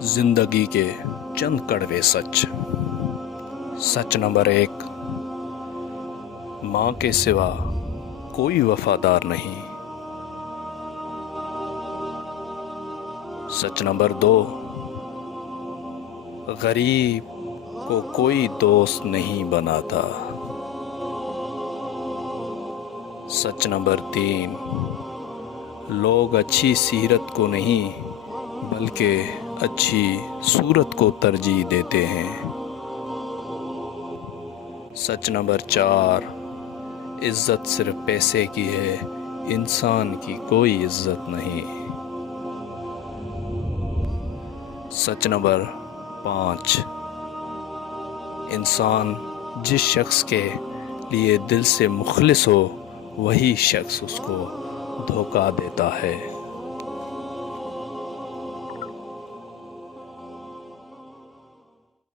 زندگی کے چند کڑوے سچ۔ سچ نمبر 1، ماں کے سوا کوئی وفادار نہیں۔ سچ نمبر 2، غریب کو کوئی دوست نہیں بناتا۔ سچ نمبر 3، لوگ اچھی سیرت کو نہیں بلکہ اچھی صورت کو ترجیح دیتے ہیں۔ سچ نمبر 4، عزت صرف پیسے کی ہے، انسان کی کوئی عزت نہیں۔ سچ نمبر 5، انسان جس شخص کے لیے دل سے مخلص ہو وہی شخص اس کو دھوکہ دیتا ہے۔